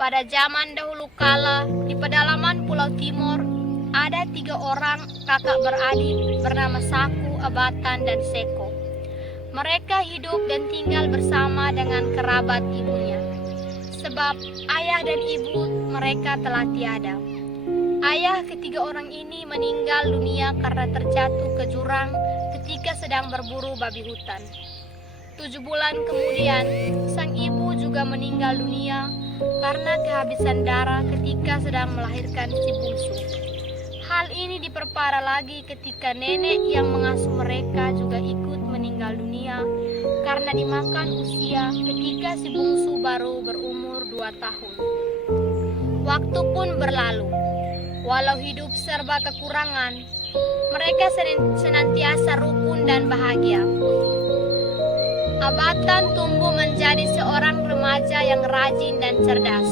Pada zaman dahulu kala, di pedalaman Pulau Timur, ada 3 orang kakak beradik bernama Saku, Abatan, dan Seko. Mereka hidup dan tinggal bersama dengan kerabat ibunya, sebab ayah dan ibu mereka telah tiada. Ayah ketiga orang ini meninggal dunia karena terjatuh ke jurang ketika sedang berburu babi hutan. 7 bulan kemudian, sang ibu juga meninggal dunia karena kehabisan darah ketika sedang melahirkan si bungsu. Hal ini diperparah lagi ketika nenek yang mengasuh mereka juga ikut meninggal dunia karena dimakan usia ketika si bungsu baru berumur 2 tahun. Waktu pun berlalu. Walau hidup serba kekurangan, mereka senantiasa rukun dan bahagia. Abatan tumbuh menjadi seorang remaja yang rajin dan cerdas.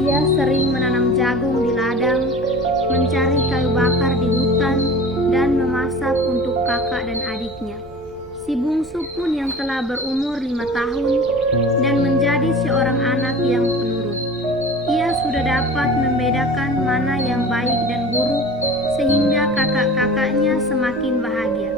Ia sering menanam jagung di ladang, mencari kayu bakar di hutan, dan memasak untuk kakak dan adiknya. Si bungsu pun yang telah berumur 5 tahun dan menjadi seorang anak yang penurut. Ia sudah dapat membedakan mana yang baik dan buruk sehingga kakak-kakaknya semakin bahagia.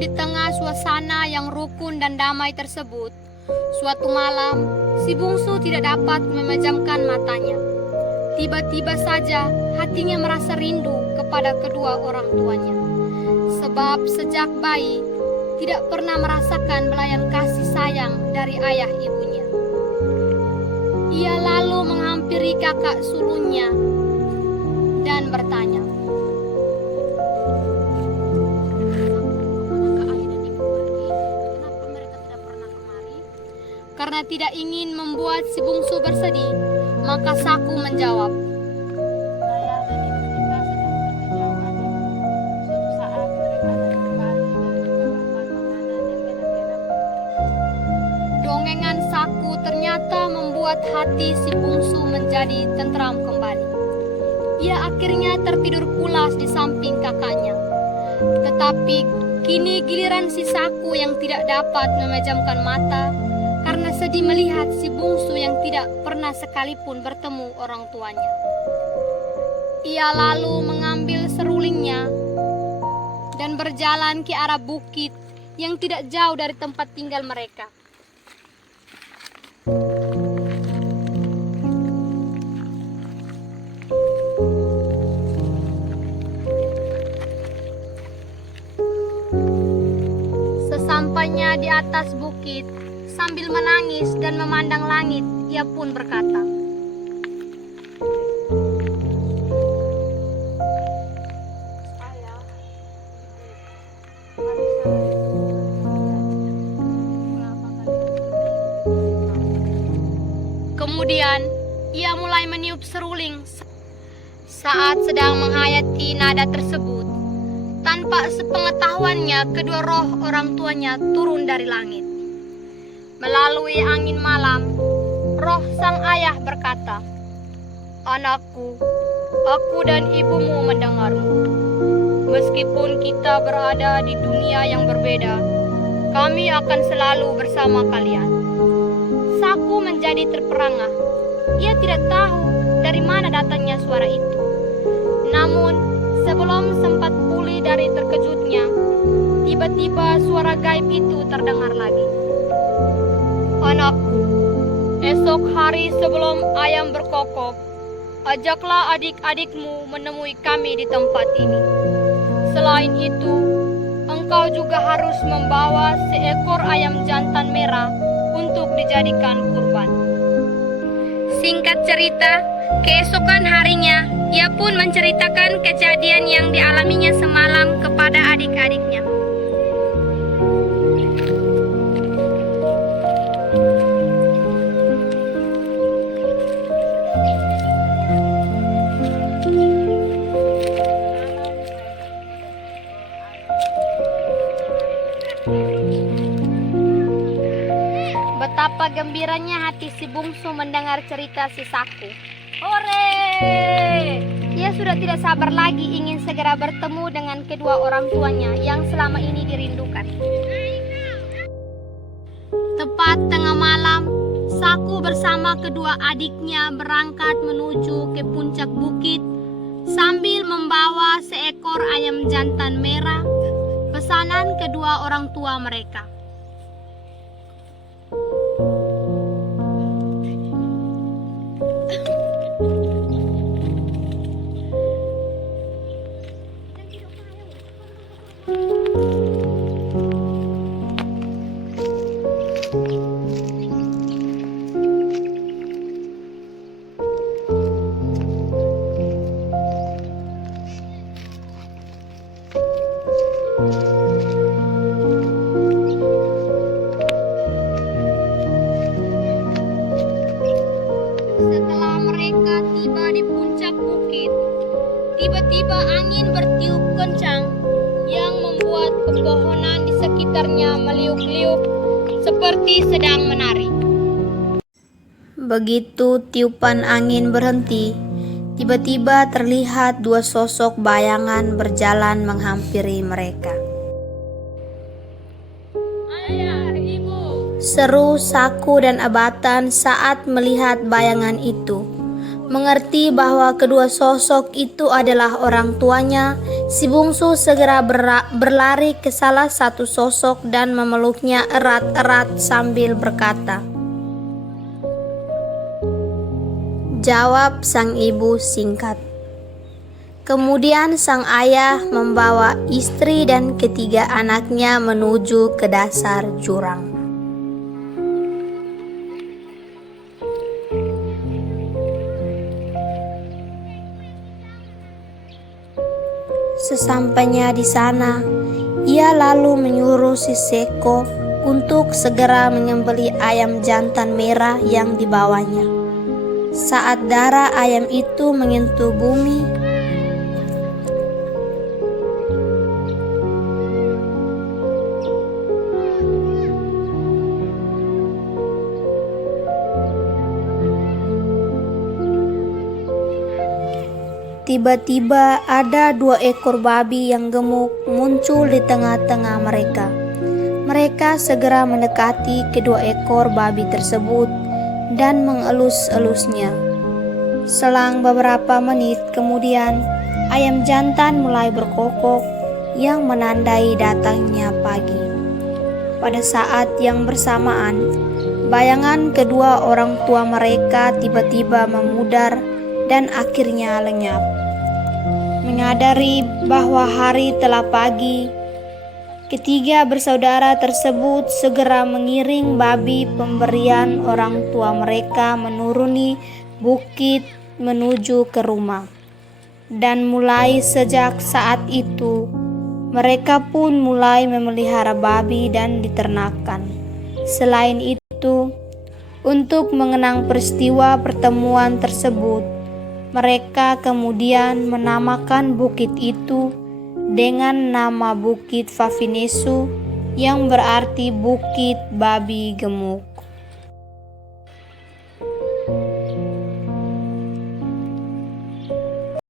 Di tengah suasana yang rukun dan damai tersebut, suatu malam, si bungsu tidak dapat memejamkan matanya. Tiba-tiba saja hatinya merasa rindu kepada kedua orang tuanya. Sebab sejak bayi, tidak pernah merasakan belayan kasih sayang dari ayah ibunya. Ia lalu menghampiri kakak sulungnya dan bertanya, karena tidak ingin membuat si bungsu bersedih, maka Saku menjawab, "Ayah dan ibu kita sedang berkejauhan. Suatu saat mereka akan kembali dan membawakan makanan yang enak-enak." Dongengan Saku ternyata membuat hati si bungsu menjadi tentram kembali. Ia akhirnya tertidur pulas di samping kakaknya. Tetapi kini giliran si Saku yang tidak dapat memejamkan mata karena sedih melihat si bungsu yang tidak pernah sekalipun bertemu orang tuanya. Ia lalu mengambil serulingnya dan berjalan ke arah bukit yang tidak jauh dari tempat tinggal mereka. Sesampainya di atas bukit, sambil menangis dan memandang langit, ia pun berkata, "Ayah, kemudian ia mulai meniup seruling saat sedang menghayati nada tersebut. Tanpa sepengetahuannya, kedua roh orang tuanya turun dari langit. Melalui angin malam, roh sang ayah berkata, "Anakku, Aku dan ibumu mendengarmu. Meskipun kita berada di dunia yang berbeda, kami akan selalu bersama kalian. Saku menjadi terperangah. Ia tidak tahu dari mana datangnya suara itu. Namun, sebelum sempat pulih dari terkejutnya, tiba-tiba suara gaib itu terdengar lagi. Anakku, esok hari sebelum ayam berkokok, ajaklah adik-adikmu menemui kami di tempat ini. Selain itu, engkau juga harus membawa seekor ayam jantan merah untuk dijadikan kurban. Singkat cerita, keesokan harinya, ia pun menceritakan kejadian yang dialaminya semalam kepada adik-adiknya. Betapa gembiranya hati si bungsu mendengar cerita si Saku. Hore! Ia sudah tidak sabar lagi ingin segera bertemu dengan kedua orang tuanya yang selama ini dirindukan. Tepat tengah malam, Saku bersama kedua adiknya berangkat menuju ke puncak bukit sambil membawa seekor ayam jantan merah, pesanan kedua orang tua mereka. Setelah mereka tiba di puncak bukit, tiba-tiba angin bertiup kencang yang membuat pepohonan di sekitarnya meliuk-liuk seperti sedang menari. Begitu tiupan angin berhenti, tiba-tiba terlihat dua sosok bayangan berjalan menghampiri mereka. Ayah, ibu! Seru Saku dan Abatan saat melihat bayangan itu. Mengerti bahwa kedua sosok itu adalah orang tuanya, si bungsu segera berlari ke salah satu sosok dan memeluknya erat-erat sambil berkata, "Jawab," sang ibu singkat. Kemudian sang ayah membawa istri dan ketiga anaknya menuju ke dasar jurang. Sesampainya di sana, ia lalu menyuruh si Seko untuk segera menyembelih ayam jantan merah yang dibawanya. Saat darah ayam itu menyentuh bumi, tiba-tiba ada dua ekor babi yang gemuk muncul di tengah-tengah mereka. Mereka segera mendekati kedua ekor babi tersebut dan mengelus-elusnya. Selang beberapa menit kemudian, ayam jantan mulai berkokok yang menandai datangnya pagi. Pada saat yang bersamaan, bayangan kedua orang tua mereka tiba-tiba memudar dan akhirnya lenyap. Menyadari bahwa hari telah pagi, ketiga bersaudara tersebut segera mengiring babi pemberian orang tua mereka menuruni bukit menuju ke rumah. Dan mulai sejak saat itu, mereka pun mulai memelihara babi dan diternakan. Selain itu, untuk mengenang peristiwa pertemuan tersebut, mereka kemudian menamakan bukit itu dengan nama Bukit Vavinesu yang berarti Bukit Babi Gemuk.